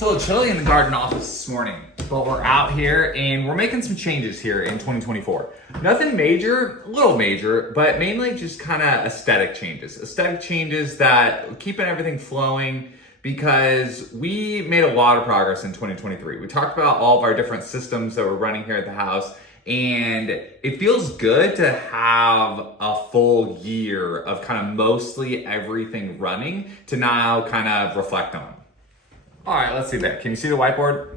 It's a little chilly in the garden office this morning, but we're out here and we're making some changes here in 2024. Nothing major, a little major, but mainly just kind of aesthetic changes. Aesthetic changes that keeping everything flowing because we made a lot of progress in 2023. We talked about all of our different systems that we're running here at the house, and it feels good to have a full year of kind of mostly everything running to now kind of reflect on. All right, let's see that. Can you see the whiteboard?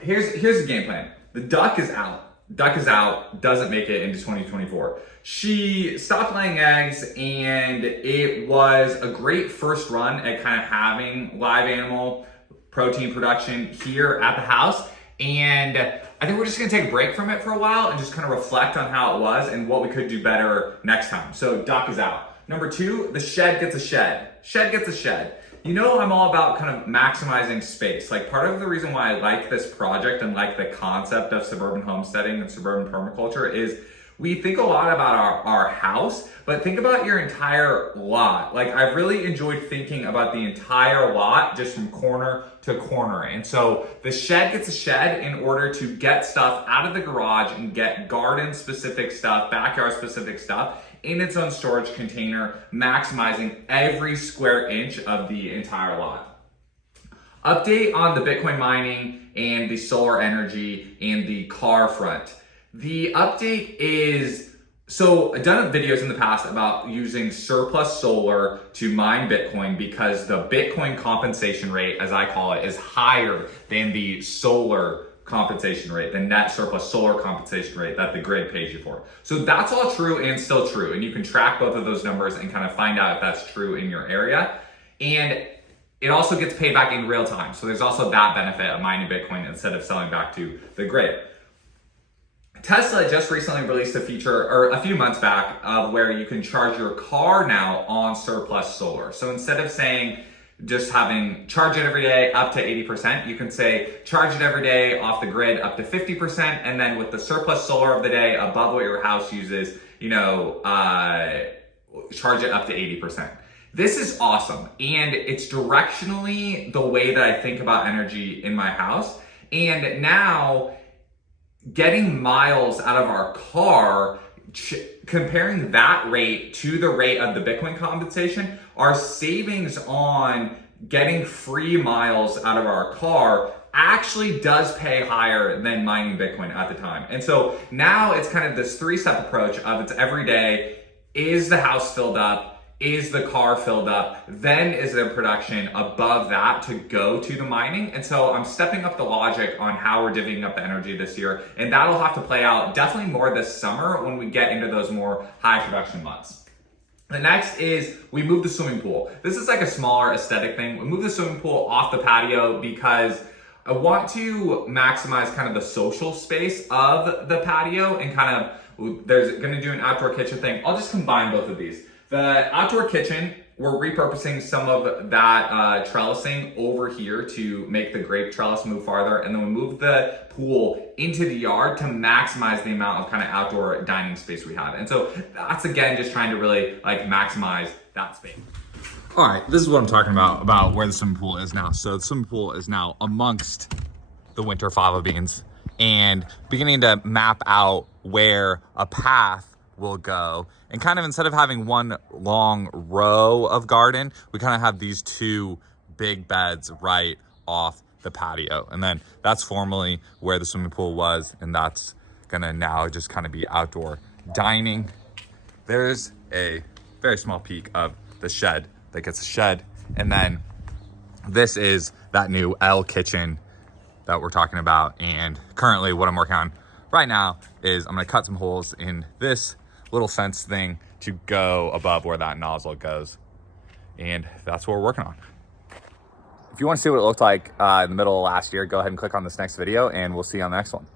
Here's the game plan. The duck is out. Duck is out, doesn't make it into 2024. She stopped laying eggs, and it was a great first run at kind of having live animal protein production here at the house. And I think we're just gonna take a break from it for a while and just kind of reflect on how it was and what we could do better next time. So duck is out. Number two, the shed gets a shed. Shed gets a shed. You know, I'm all about kind of maximizing space. Like, part of the reason why I like this project and like the concept of suburban homesteading and suburban permaculture is we think a lot about our house, but think about your entire lot. Like, I've really enjoyed thinking about the entire lot just from corner to corner. And so the shed gets a shed in order to get stuff out of the garage and get garden specific stuff, backyard specific stuff in its own storage container, maximizing every square inch of the entire lot. Update on the Bitcoin mining and the solar energy and the car front. The update is, so I've done videos in the past about using surplus solar to mine Bitcoin because the Bitcoin compensation rate, as I call it, is higher than the solar compensation rate, the net surplus solar compensation rate that the grid pays you for. So that's all true and still true. And you can track both of those numbers and kind of find out if that's true in your area. And it also gets paid back in real time. So there's also that benefit of mining Bitcoin instead of selling back to the grid. Tesla just recently released a feature, or a few months back, where you can charge your car now on surplus solar. So instead of saying just having charge it every day up to 80%, you can say charge it every day off the grid up to 50%, and then with the surplus solar of the day above what your house uses, charge it up to 80%. This is awesome, and it's directionally the way that I think about energy in my house. And now, getting miles out of our car, comparing that rate to the rate of the Bitcoin compensation, our savings on getting free miles out of our car actually does pay higher than mining Bitcoin at the time. And so now it's kind of this three-step approach of it's every day. Is the house filled up? Is the car filled up? Then is there production above that to go to the mining? And so I'm stepping up the logic on how we're divvying up the energy this year. And that'll have to play out definitely more this summer when we get into those more high production months. The next is we move the swimming pool. This is like a smaller aesthetic thing. We move the swimming pool off the patio because I want to maximize kind of the social space of the patio, and kind of, there's gonna do an outdoor kitchen thing. I'll just combine both of these. The outdoor kitchen, we're repurposing some of that trellising over here to make the grape trellis move farther, and then we move the pool into the yard to maximize the amount of kind of outdoor dining space we have. And so that's, again, just trying to really like maximize that space. All right, this is what I'm talking about where the swimming pool is now. So the swimming pool is now amongst the winter fava beans and beginning to map out where a path will go. And kind of, instead of having one long row of garden, we kind of have these two big beds right off the patio. And then that's formerly where the swimming pool was, and that's gonna now just kind of be outdoor dining. There's a very small peek of the shed that gets a shed. And then this is that new L kitchen that we're talking about. And currently what I'm working on right now is I'm gonna cut some holes in this little fence thing to go above where that nozzle goes. And that's what we're working on. If you want to see what it looked like in the middle of last year, go ahead and click on this next video, and we'll see you on the next one.